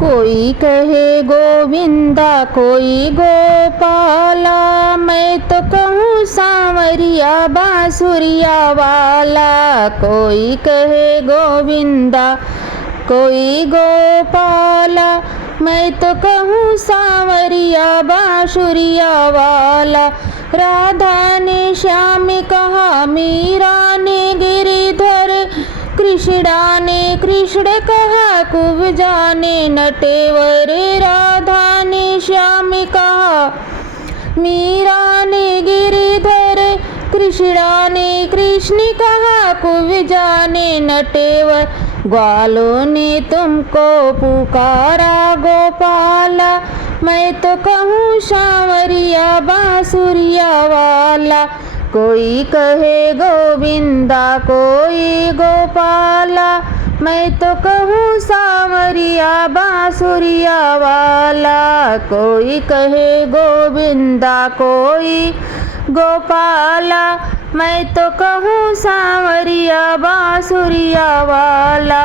कोई कहे गोविंदा कोई गोपाला, मैं तो कहूँ सांवरिया बांसुरिया वाला। कोई कहे गोविंदा कोई गोपाला, मैं तो कहूँ सांवरिया बांसुरिया वाला। राधा ने श्याम कहा, मीरा ने गिरिधर, कृष्णा ने कृष्ण कहा, कुब्जा ने नटेवर। राधा ने श्याम कहा, मीरा ने गिरिधर, कृष्णा ने कृष्ण कहा, कुब्जा ने नटेवर। ग्वालों ने तुमको पुकारा गोपाला, मैं तो कहूँ सांवरिया बांसुरिया वाला। कोई कहे गोविंदा कोई गोपाला, मैं तो कहूँ सांवरिया बांसुरिया वाला। कोई कहे गोविंदा कोई गोपाला, मैं तो कहूँ सांवरिया बांसुरिया वाला।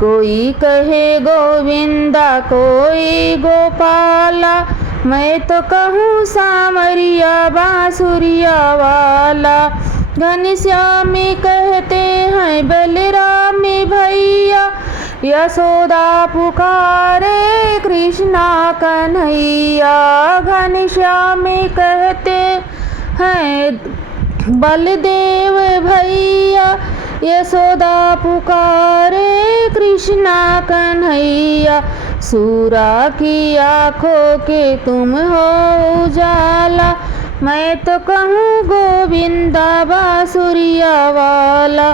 कोई कहे गोविंदा कोई गोपाला, मैं तो कहूँ सांवरिया बांसुरिया वाला। घनश्याम कहते हैं बलराम भैया, यशोदा पुकारे कृष्णा कन्हैया। घनश्याम कहते हैं बलदेव भैया, यशोदा पुकारे कृष्णा कन्हैया। सूरा की आँखों के तुम हो उजाला, मैं तो कहूँ गोविंदा बांसुरिया वाला।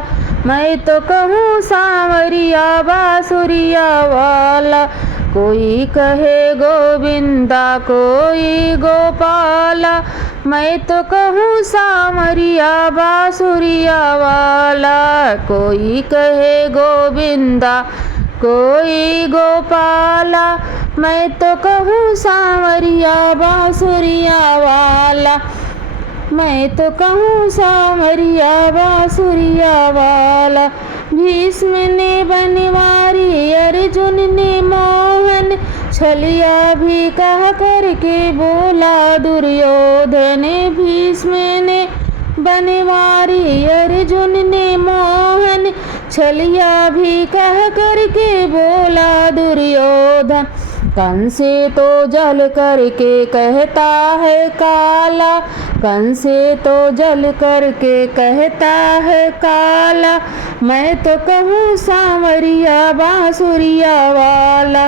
मैं तो कहूँ सांवरिया बांसुरिया वाला। कोई कहे गोविंदा कोई गोपाला, मैं तो कहूँ सांवरिया बांसुरिया वाला। कोई कहे गोविंदा कोई गोपाला, मैं तो कहूँ सांवरिया बांसुरिया वाला। मैं तो कहूँ सांवरिया बांसुरिया वाला। भीष्म ने बनवारी, अर्जुन ने मोहन, छलिया भी कह करके बोला दुर्योधन। भीष्म ने बनवारी, अर्जुन ने मोहन, छलिया भी कह करके बोला दुर्योधन। कंस तो जल करके कहता है काला, कंस तो जल करके कहता है काला, मैं तो कहूँ सांवरिया बांसुरिया वाला।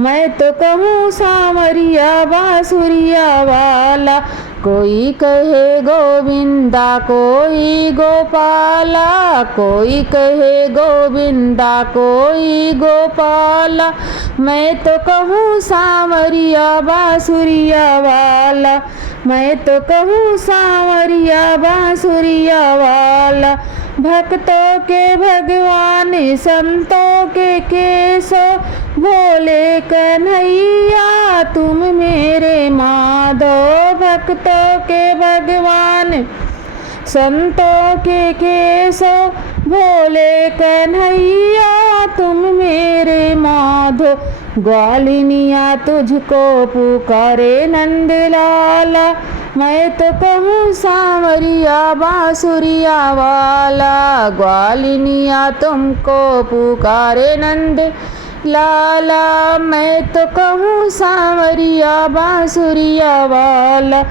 मैं तो कहूँ सांवरिया बांसुरिया वाला। कोई कहे गोविंदा कोई गोपाला, कोई कहे गोविंदा कोई गोपाला, मैं तो कहूँ सांवरिया बांसुरिया वाला। मैं तो कहूँ सांवरिया बांसुरिया वाला। भक्तों के भगवान संतों के केशो, भोले कन्हैया तुम मेरे माधो। भक्तों के भगवान संतों के केशो, भोले कन्हैया तुम मेरे माधो। ग्वालिनिया तुझको पुकारे नंदलाला, मैं तो कहूँ सांवरिया बांसुरिया वाला। ग्वालिनिया तुमको पुकारे नंद लाला, मैं तो कहूँ सांवरिया बांसुरिया वाला।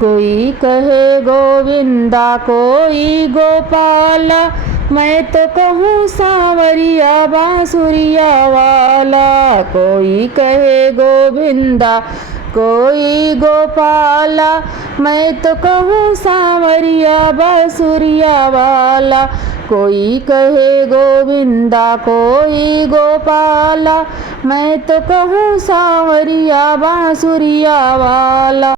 कोई कहे गोविंदा कोई गोपाला, मैं तो कहूँ सांवरिया बांसुरिया वाला। कोई कहे गोविंदा कोई गोपाला, मैं तो कहूँ सांवरिया बांसुरिया वाला। कोई कहे गोविंदा कोई गोपाला, मैं तो कहूँ सांवरिया बांसुरिया वाला।